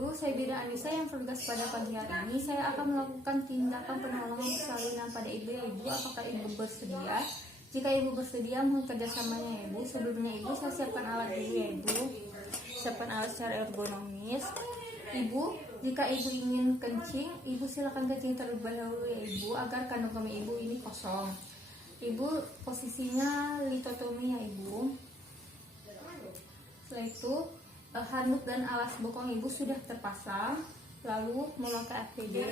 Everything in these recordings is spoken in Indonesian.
Ibu, saya Bida Anissa yang bertugas pada pagi hari ini. Saya akan melakukan tindakan penolongan persalinan pada Ibu ya Ibu. Apakah Ibu bersedia? Jika Ibu bersedia, mohon kerjasamanya ya Ibu. Sebelumnya Ibu, saya siapkan alat dulu ya Ibu. Siapkan alat secara ergonomis. Ibu, jika Ibu ingin kencing, Ibu silakan kencing terlebih dahulu ya Ibu, agar kandung kemih Ibu ini kosong. Ibu, posisinya litotomi ya Ibu. Setelah itu, handuk dan alas bokong Ibu sudah terpasang. Lalu memakai APD.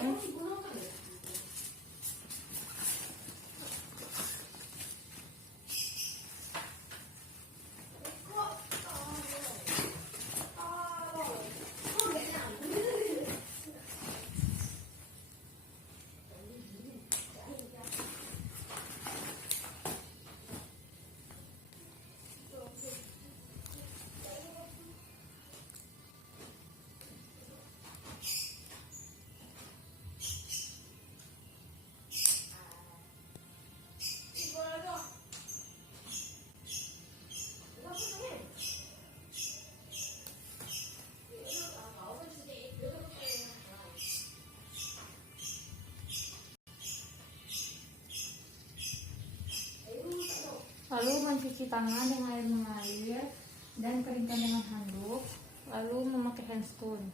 Lalu mencuci tangan dengan air mengalir dan keringkan dengan handuk. Lalu memakai handstone.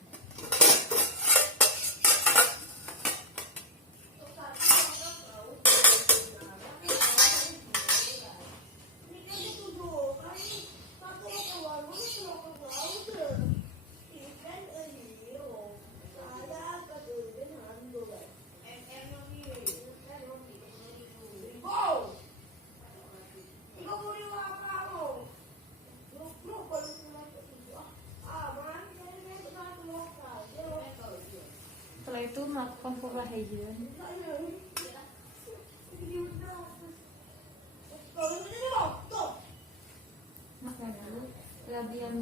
Setelah itu melakukan pola hygiene. Maka dulu labial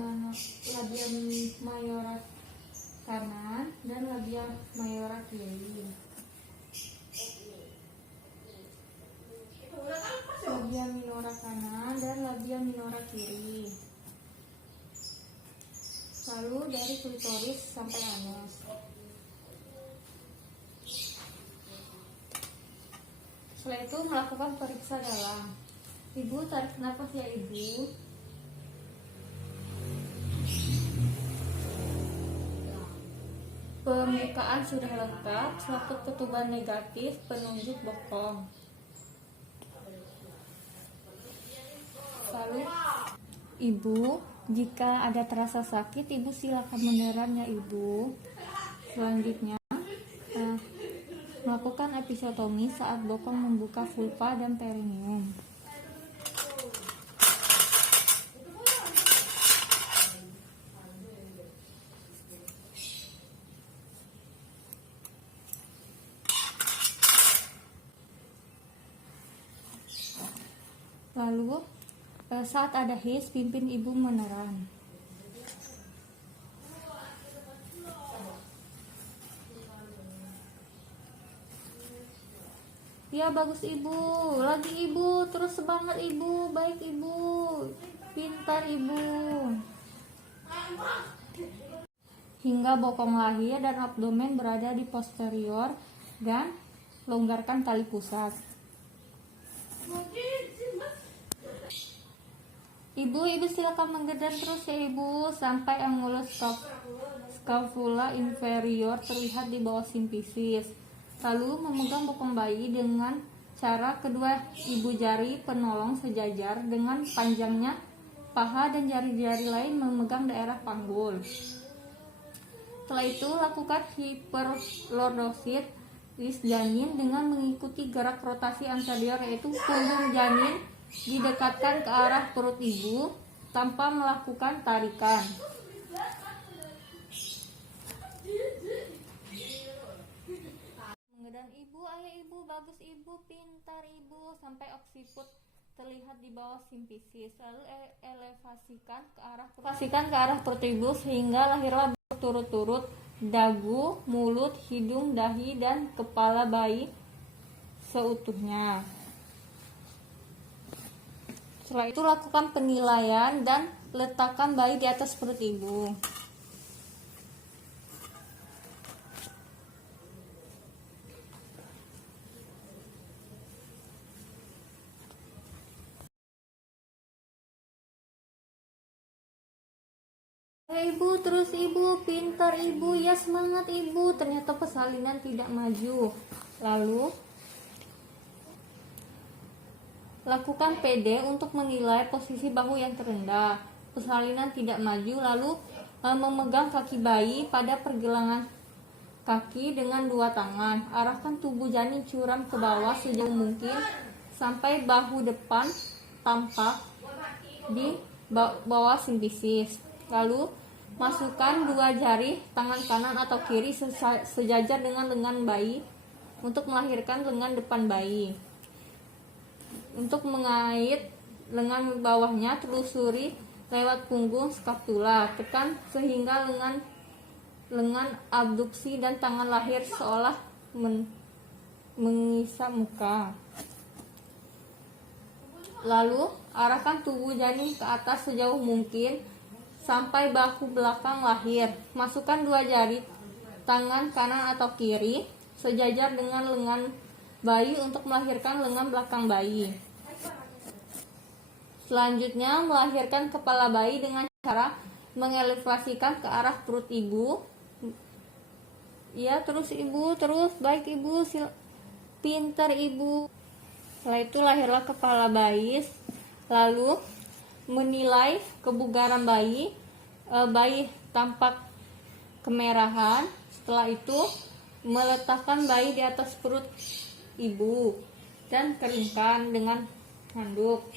mayora kanan dan labial mayora kiri. Labial minora kanan dan labial minora kiri. Lalu dari klitoris sampai anus. Setelah itu melakukan periksa dalam. Ibu tarik nafas ya Ibu. Pembukaan sudah lengkap. Suatu ketuban negatif penunjuk bokong. Lalu Ibu, jika ada terasa sakit, Ibu silakan meneran ya Ibu. Selanjutnya melakukan episiotomi saat bokong membuka vulva dan perineum. Lalu saat ada his, pimpin Ibu meneran. Ya bagus Ibu, lagi Ibu, terus semangat Ibu, baik Ibu, pintar Ibu. Hingga bokong lahir dan abdomen berada di posterior dan longgarkan tali pusat. Ibu silakan menggedam terus ya Ibu sampai angulus scapula inferior terlihat di bawah simfisis. Lalu memegang bokong bayi dengan cara kedua ibu jari penolong sejajar dengan panjangnya paha dan jari-jari lain memegang daerah panggul. Setelah itu lakukan hiperlordosis janin dengan mengikuti gerak rotasi anterior, yaitu punggung janin didekatkan ke arah perut Ibu tanpa melakukan tarikan. Dan Ibu, ayo Ibu, bagus Ibu, pintar Ibu, sampai oksiput terlihat di bawah simfisis. Lalu elevasikan ke arah perut Ibu sehingga lahirlah berturut-turut dagu, mulut, hidung, dahi, dan kepala bayi seutuhnya. Setelah itu lakukan penilaian dan letakkan bayi di atas perut Ibu. Ibu, terus ibu, pintar ibu, ya semangat ibu. Ternyata persalinan tidak maju. Lalu lakukan PD untuk menilai posisi bahu yang terendah. Persalinan tidak maju. Lalu memegang kaki bayi pada pergelangan kaki dengan dua tangan. Arahkan tubuh janin curam ke bawah sejauh mungkin sampai bahu depan tampak di bawah simpisis. Lalu masukkan dua jari tangan kanan atau kiri sejajar dengan lengan bayi untuk melahirkan lengan depan bayi. Untuk mengait lengan bawahnya, telusuri lewat punggung skapula. Tekan sehingga lengan abduksi dan tangan lahir seolah mengisap muka. Lalu arahkan tubuh janin ke atas sejauh mungkin sampai bahu belakang lahir. Masukkan dua jari tangan kanan atau kiri sejajar dengan lengan bayi untuk melahirkan lengan belakang bayi. Selanjutnya, melahirkan kepala bayi dengan cara mengelevasikan ke arah perut ibu. Ya, terus ibu, terus baik ibu, pintar ibu. Setelah itu lahirlah kepala bayi. Lalu menilai kebugaran bayi. Bayi tampak kemerahan. Setelah itu meletakkan bayi di atas perut ibu dan keringkan dengan handuk.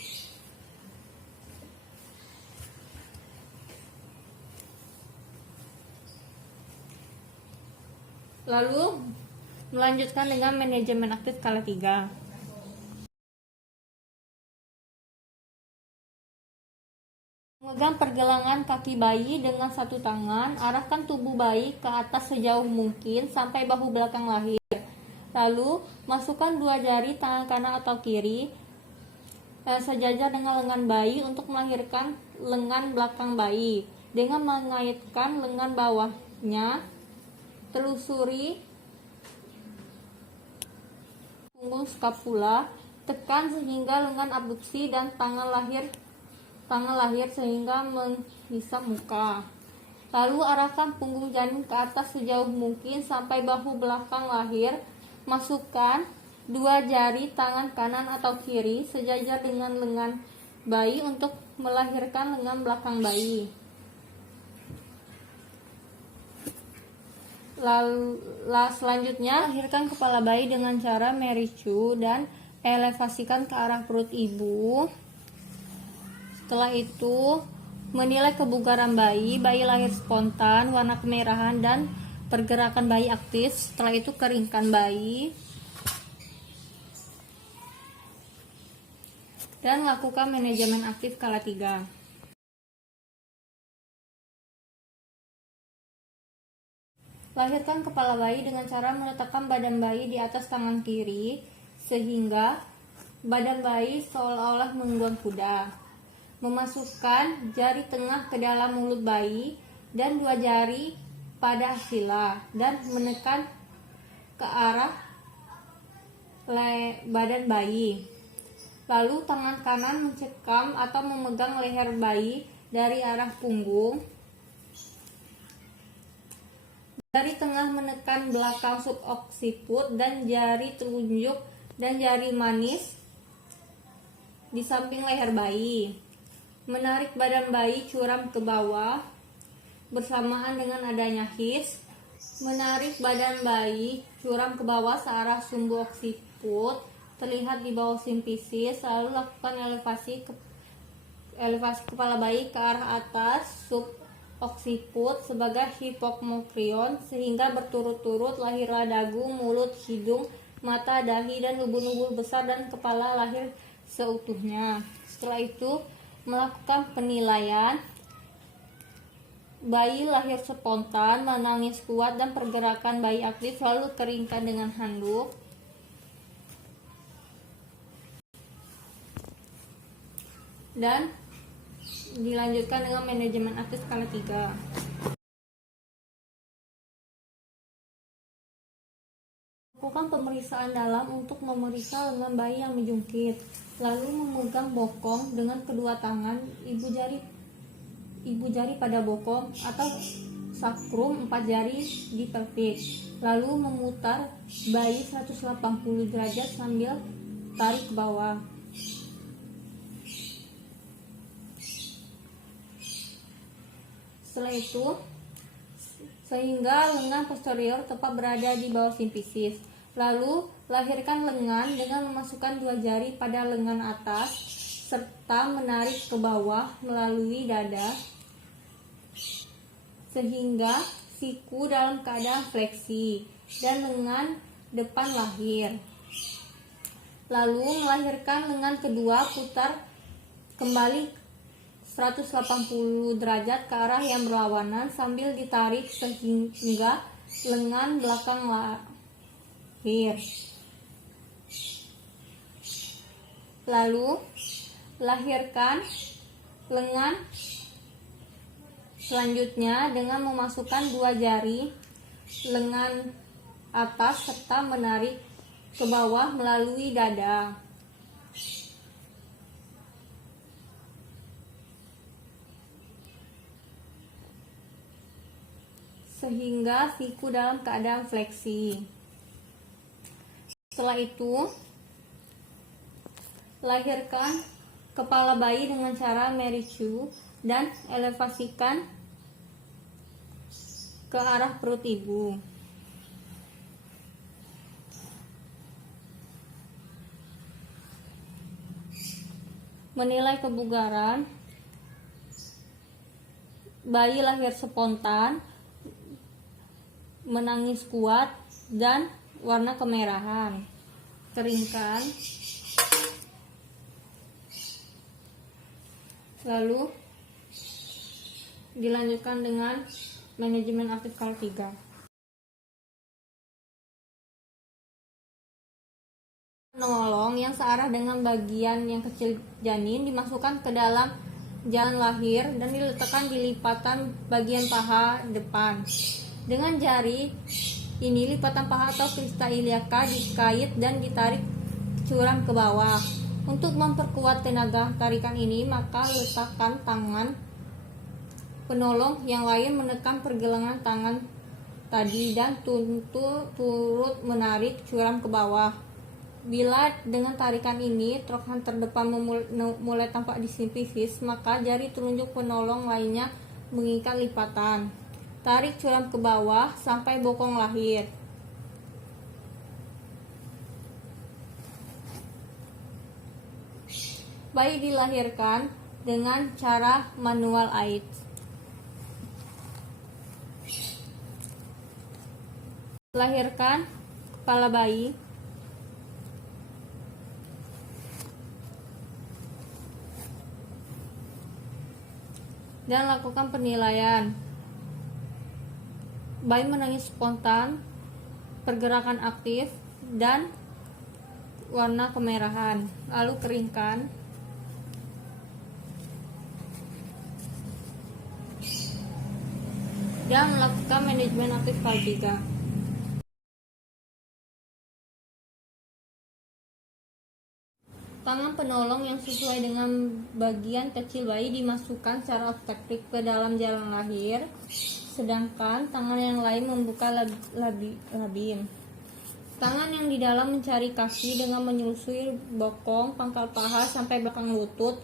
Lalu melanjutkan dengan manajemen aktif skala 3. Memegang pergelangan kaki bayi dengan satu tangan, arahkan tubuh bayi ke atas sejauh mungkin sampai bahu belakang lahir. Lalu masukkan dua jari tangan kanan atau kiri sejajar dengan lengan bayi untuk melahirkan lengan belakang bayi. Dengan mengaitkan lengan bawahnya, telusuri punggung skapula, tekan sehingga lengan abduksi dan tangan lahir sehingga menghisap muka. Lalu arahkan punggung janin ke atas sejauh mungkin sampai bahu belakang lahir. Masukkan dua jari tangan kanan atau kiri sejajar dengan lengan bayi untuk melahirkan lengan belakang bayi. Lalu selanjutnya, lahirkan kepala bayi dengan cara mericu dan elevasikan ke arah perut ibu. Setelah itu, menilai kebugaran bayi. Bayi lahir spontan, warna kemerahan, dan pergerakan bayi aktif. Setelah itu, keringkan bayi dan lakukan manajemen aktif skala 3. Lahirkan kepala bayi dengan cara meletakkan badan bayi di atas tangan kiri sehingga badan bayi seolah-olah menggonggong kuda. Memasukkan jari tengah ke dalam mulut bayi dan dua jari pada sila dan menekan ke arah badan bayi. Lalu tangan kanan mencekam atau memegang leher bayi dari arah punggung. Jari tengah menekan belakang suboksiput dan jari telunjuk dan jari manis di samping leher bayi. Menarik badan bayi curam ke bawah bersamaan dengan adanya his. Menarik badan bayi curam ke bawah searah sumbu oksiput terlihat di bawah simpisis. Lalu lakukan elevasi kepala bayi ke arah atas oksiput sebagai hipokondrion sehingga berturut-turut lahirlah dagu, mulut, hidung, mata, dahi, dan ubun-ubun besar dan kepala lahir seutuhnya. Setelah itu melakukan penilaian. Bayi lahir spontan, menangis kuat, dan pergerakan bayi aktif. Lalu keringkan dengan handuk. Dan dilanjutkan dengan manajemen aktif skala 3. Lakukan pemeriksaan dalam untuk memeriksa lengan bayi yang menjungkit. Lalu memegang bokong dengan kedua tangan. ibu jari pada bokong atau sakrum 4 jari di pelvic. Lalu memutar bayi 180 derajat sambil tarik ke bawah. Setelah itu, sehingga lengan posterior tepat berada di bawah simfisis. Lalu, lahirkan lengan dengan memasukkan 2 jari pada lengan atas serta menarik ke bawah melalui dada sehingga siku dalam keadaan fleksi dan lengan depan lahir. Lalu, melahirkan lengan kedua, putar kembali 180 derajat ke arah yang berlawanan sambil ditarik sehingga lengan belakang lahir. Lalu lahirkan lengan selanjutnya dengan memasukkan 2 jari lengan atas serta menarik ke bawah melalui dada. Sehingga siku dalam keadaan fleksi. Setelah itu, lahirkan kepala bayi dengan cara Mary Chu dan elevasikan ke arah perut ibu. Menilai kebugaran, bayi lahir spontan, menangis kuat, dan warna kemerahan. Keringkan. Lalu dilanjutkan dengan manajemen aktif kal 3. Penolong yang searah dengan bagian yang kecil janin dimasukkan ke dalam jalan lahir dan diletakkan di lipatan bagian paha depan. Dengan jari ini lipatan paha atau crista iliaca dikait dan ditarik curam ke bawah. Untuk memperkuat tenaga tarikan ini, maka letakkan tangan penolong yang lain menekan pergelangan tangan tadi dan turut menarik curam ke bawah. Bila dengan tarikan ini trokan terdepan mulai tampak di simfisis, maka jari telunjuk penolong lainnya mengikat lipatan. Tarik curam ke bawah sampai bokong lahir. Bayi dilahirkan dengan cara manual AID. Lahirkan kepala bayi. Dan lakukan penilaian. Bayi menangis spontan, pergerakan aktif, dan warna kemerahan. Lalu keringkan. Dan melakukan manajemen aktif kal 3. Tangan penolong yang sesuai dengan bagian kecil bayi dimasukkan secara obstetrik ke dalam jalan lahir, sedangkan tangan yang lain membuka labim. Tangan yang di dalam mencari kaki dengan menyelusuri bokong, pangkal paha sampai belakang lutut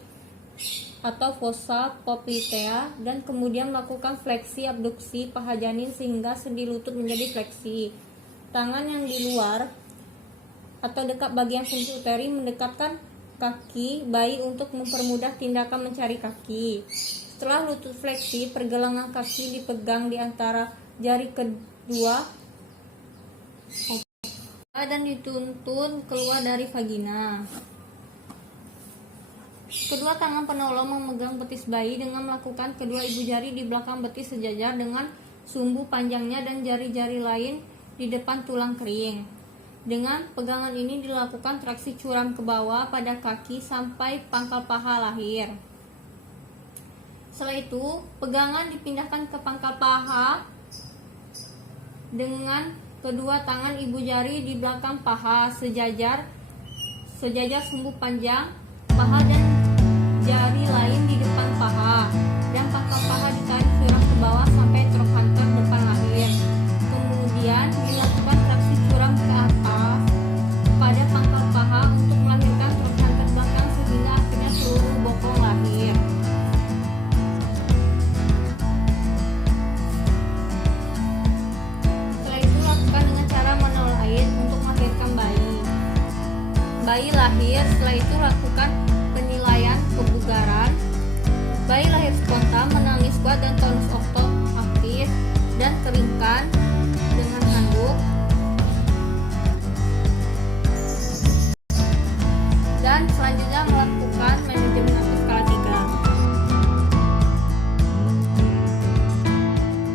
atau fossa poplitea, dan kemudian melakukan fleksi abduksi paha janin sehingga sendi lutut menjadi fleksi. Tangan yang di luar atau dekat bagian fungsi uteri mendekatkan kaki bayi untuk mempermudah tindakan mencari kaki. Setelah lutut fleksi, pergelangan kaki dipegang di antara jari kedua dan dituntun keluar dari vagina. Kedua tangan penolong memegang betis bayi dengan melakukan kedua ibu jari di belakang betis sejajar dengan sumbu panjangnya dan jari-jari lain di depan tulang kering. Dengan pegangan ini dilakukan traksi curam ke bawah pada kaki sampai pangkal paha lahir. Setelah itu, pegangan dipindahkan ke pangkal paha dengan kedua tangan ibu jari di belakang paha sejajar sumbu panjang paha dan jari lain di depan paha. dan pangkal paha ditarik suram ke bawah sampai trochanter depan lahir. Kemudian bila